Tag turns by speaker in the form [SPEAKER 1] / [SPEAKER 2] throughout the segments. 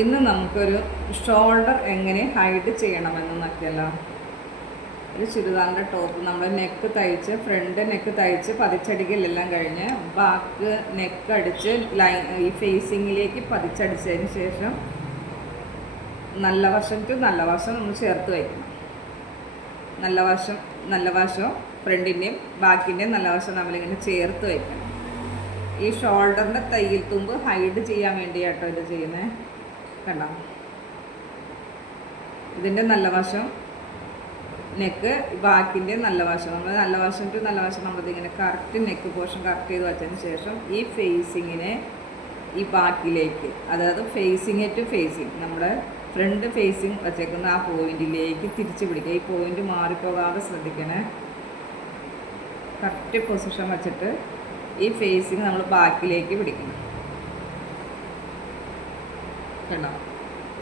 [SPEAKER 1] ഇന്ന് നമുക്കൊരു ഷോൾഡർ എങ്ങനെ ഹൈഡ് ചെയ്യണമെന്നൊക്കെയല്ലോ ഒരു ചുരിദാറിന്റെ ടോപ്പ് നമ്മൾ നെക്ക് തയ്ച്ച് ഫ്രണ്ട് നെക്ക് തയ്ച്ച് പതിച്ചടിക്കലെല്ലാം കഴിഞ്ഞ് ബാക്ക് നെക്ക് അടിച്ച് ലൈൻ ഈ ഫേസിങ്ങിലേക്ക് പതിച്ചടിച്ചതിന് ശേഷം നല്ല വശം ടു നല്ല വശം നമ്മൾ ചേർത്ത് വയ്ക്കണം. നല്ല വശം നല്ല വശം ഫ്രണ്ടിന്റെയും ബാക്കിന്റെയും നല്ല വശം നമ്മളിങ്ങനെ ചേർത്ത് വയ്ക്കണം. ഈ ഷോൾഡറിന്റെ തയ്യൽ തുമ്പ് ഹൈഡ് ചെയ്യാൻ വേണ്ടിയാട്ടോ ഇത് ചെയ്യുന്നത്. കണ്ടോ? ഇതിന്റെ നല്ല വശം നെക്ക് ബാക്കിന്റെ നല്ല വശം. നമ്മൾ നല്ല വശം ടു നല്ല വശം നമ്മളിതിങ്ങനെ കറക്റ്റ് നെക്ക് പോർഷൻ കറക്റ്റ് ചെയ്ത് വെച്ചതിന് ശേഷം ഈ ഫേസിങ്ങിനെ ഈ ബാക്കിലേക്ക് അതായത് ഫേസിങ് ടു ഫേസിങ് നമ്മുടെ ഫ്രണ്ട് ഫേസിങ് വച്ചേക്കുന്ന ആ പോയിന്റിലേക്ക് തിരിച്ച് പിടിക്കുക. ഈ പോയിന്റ് മാറിപ്പോകാതെ ശ്രദ്ധിക്കണേ. കറക്റ്റ് പൊസിഷൻ വെച്ചിട്ട് ഈ ഫേസിങ് നമ്മൾ ബാക്കിലേക്ക് പിടിക്കണം. കണ്ടോ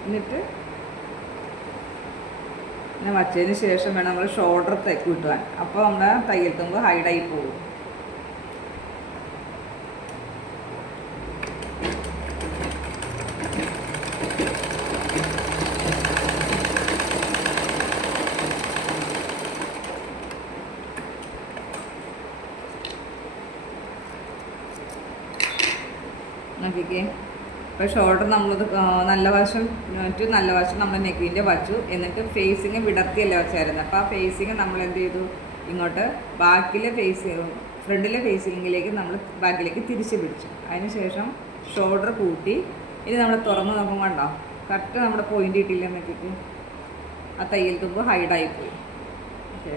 [SPEAKER 1] എന്നിട്ട് പിന്നെ വച്ചതിന് ശേഷം വേണം നമ്മൾ ഷോൾഡർ തെക്ക് കിട്ടുവാൻ അപ്പോൾ നമ്മുടെ തയ്യൽ തുമ്പ് ഹൈഡായി പോകും. നോക്കിക്കേ. ഇപ്പോൾ ഷോൾഡർ നമ്മളത് നല്ല വശം ടു നല്ല വശം നമ്മൾ നെക്കിന്റെ വച്ചു. എന്നിട്ട് ഫേസിങ് വിടർത്തിയല്ല വെച്ചായിരുന്നു. അപ്പോൾ ആ ഫേസിങ് നമ്മൾ എന്ത് ചെയ്തു? ഇങ്ങോട്ട് ബാക്കിലെ ഫേസ് ഫ്രണ്ടിലെ ഫേസിങ്ങിലേക്ക് നമ്മൾ ബാക്കിലേക്ക് തിരിച്ച് പിടിച്ചു. അതിനുശേഷം ഷോൾഡർ കൂട്ടി. ഇനി നമ്മൾ തുറന്ന് നോക്കുമ്പോൾ കണ്ടോ? കറക്റ്റ് നമ്മുടെ പോയിന്റ് കിട്ടിയില്ല എന്നൊക്കെ ആ തയ്യൽ തുമ്പ് ഹൈഡായി പോയി. ഓക്കെ